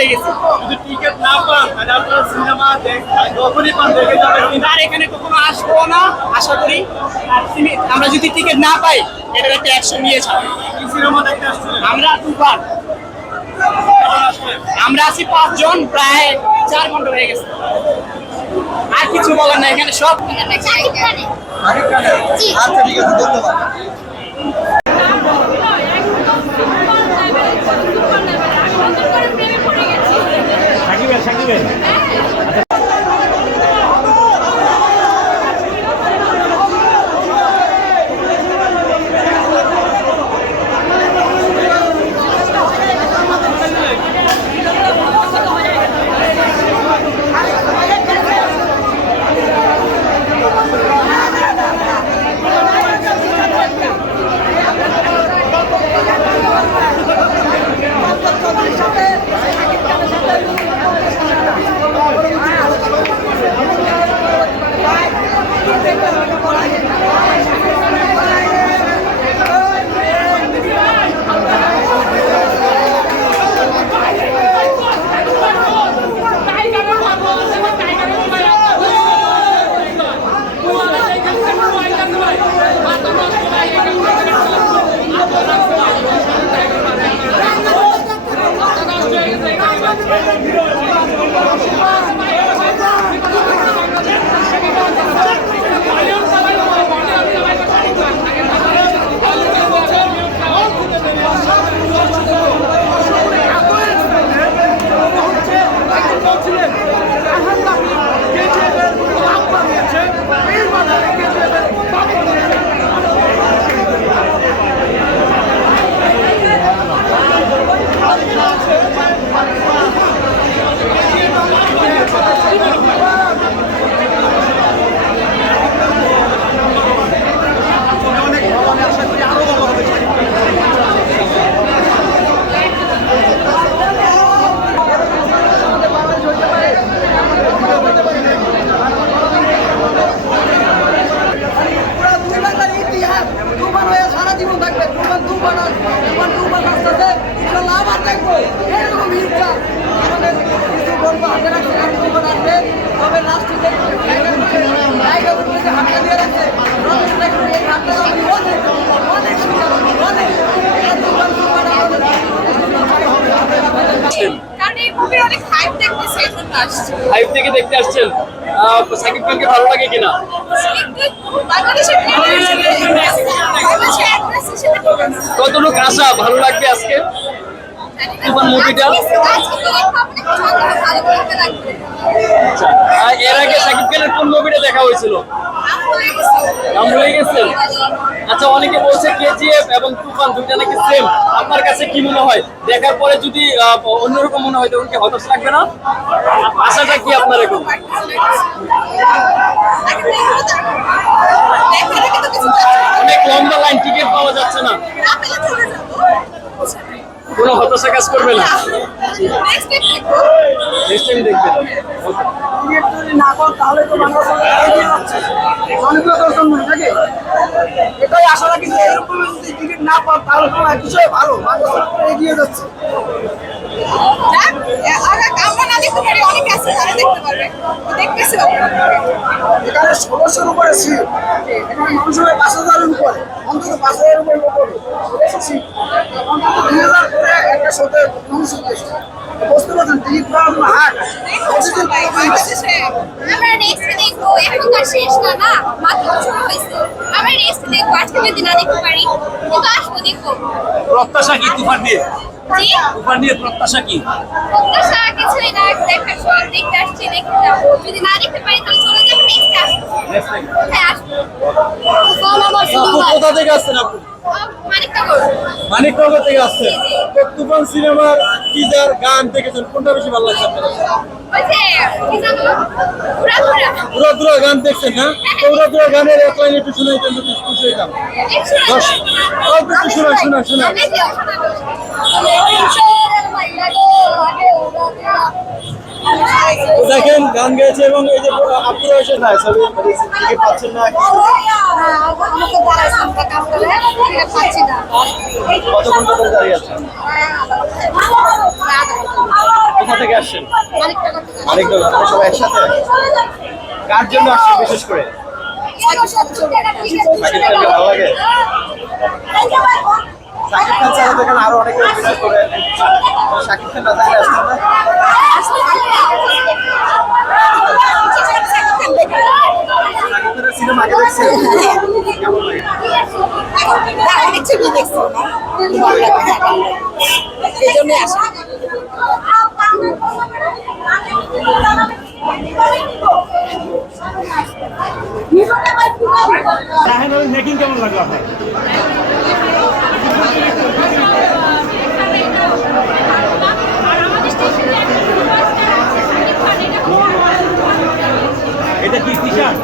হয়ে গেছে। যদি টিকিট না পান তাহলে আপনারা সিনেমা যখনই পান দেখে যাবেন। আর এখানে কখনো আসবো না আশা করি। আর আমরা যদি টিকিট না পাই এটার একটা অ্যাকশন নিয়ে ছাড়বো। কি সিনেমা দেখতে আসছিলেন? আমরা তুফান, আমরা আছি 5 জন, প্রায় 4 ঘন্টা হয়ে গেছে। আর কিছু বলার না, এখানে সব আচ্ছা ঠিক আছে, ধন্যবাদ। হাইপ থেকে দেখতে আসছেন, সাকিব খানকে ভালো লাগে কিনা? কতটুক আশা ভালো লাগবে আজকে তুফান মুভিটা? এর আগে সাকিব খানের কোন মুভিটা দেখা হয়েছিল? নাম ভুলে গেছেন? আচ্ছা, অনেকে বলছে কেজিএফ এবং তুফান দুইটা নাকি সেম, আপনার কাছে কি মনে হয়? দেখার পরে যদি অন্যরকম মনে হয় তখন কি হতাশ লাগবে না? আশাটা কি আপনার এখন? অনেক লম্বা লাইন, টিকিট পাওয়া যাচ্ছে না, কোনো হতাশা কাজ করবে না? নেক্সট টাইম দেখবেন। টিকিট যদি না পান তাহলে তো অনেকগুলো দর্শন নয় নাকি? এটাই আশা রাখি যে এরকম যদি টিকিট না পান তাহলে তো কিছুই ভালো, মানুষ এগিয়ে যাচ্ছে। এখানে ১৬০০-র উপরে সিট, এখানে মানুষ হবে ৫,০০০-এর উপরে, অন্তত ৫,০০০-এর উপরে সিট, অন্তত ২,০০০ করে একটা শোতে মানুষ উঠেছে। বুঝতে পারছেন টিকিট পাওয়ার জন্য হাট। আমরা নেক্সট দেখবো, এখনকার শেষ না, না মাত্র শুরু হয়েছে। আমরা নেক্সট দেখবো, আজকে যদি না দেখতে পারি কিন্তু আসবো, দেখবো। প্রত্যাশা কি তুফান নিয়ে? জি, তুফান নিয়ে প্রত্যাশা কি? প্রত্যাশা কিছুই না, দেখার সব দেখতে আসছি, দেখতে যাবো। যদি না দেখতে পারি তাহলে চলে যাবো, নেক্সট আসবো। হ্যাঁ, আসবো। কোথা থেকে আসছেন আপনি? মানিকনগর থেকে আসছেন। তো তুফান সিনেমার টিজার গান দেখেছেন, কোনটা বেশি ভালো লাগছে আপনার? উড়াদুরা গান দেখছেন না? তো উড়াদুরা গানের এক লাইন একটু শুনাইতেন যদি খুশি হইতাম। অল্প একটু শোনা। দেখেন গান গেয়েছে এবং এই যে আপনারা এসে না সবই টিকিট পাচ্ছেন না, কত ঘন্টা ধরে দাঁড়িয়ে আছেন? কোথা থেকে আসছেন? মানিকনগর থেকে। আরেকটা সবাই একসাথে কার জন্য আসছেন বিশেষ করে? সাকিব খানকে ভালো লাগে? সাকিব খান ছাড়া তো এখানে আরো অনেকে অভিনয় করে, সাকিব খান না থাকলে আসতেন না? সাকিব খানের সিনেমা আগে দেখছেন? কেমন লাগে? অনেক ছবি দেখছি না, ভালো লাগে, এই জন্য আসা। মেকিং কেমন লাগলো আপনার? এটা কি টি শার্ট?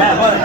হ্যাঁ বলেন।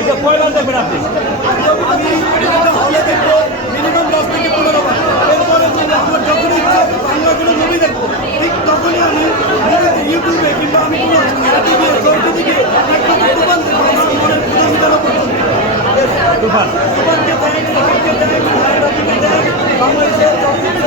এটা কয়বার দেখবেন আপনি? মিনিমাম 10 থেকে 15 বার। এরপরে আমার যখন ইচ্ছা বাংলা কোনো মুভি দেখবো, ঠিক তখনই আমি ইউটিউবে কিংবা আমি কোনো টিভি দিকে একটা দোকান দেখবো আমার মনের প্রতিযোগিতার উপর। তুফান দোকানকে দেয়, সাকিবকে দেয়, ভাইরাকে দেয়, বাংলাদেশের চলচ্চিত্র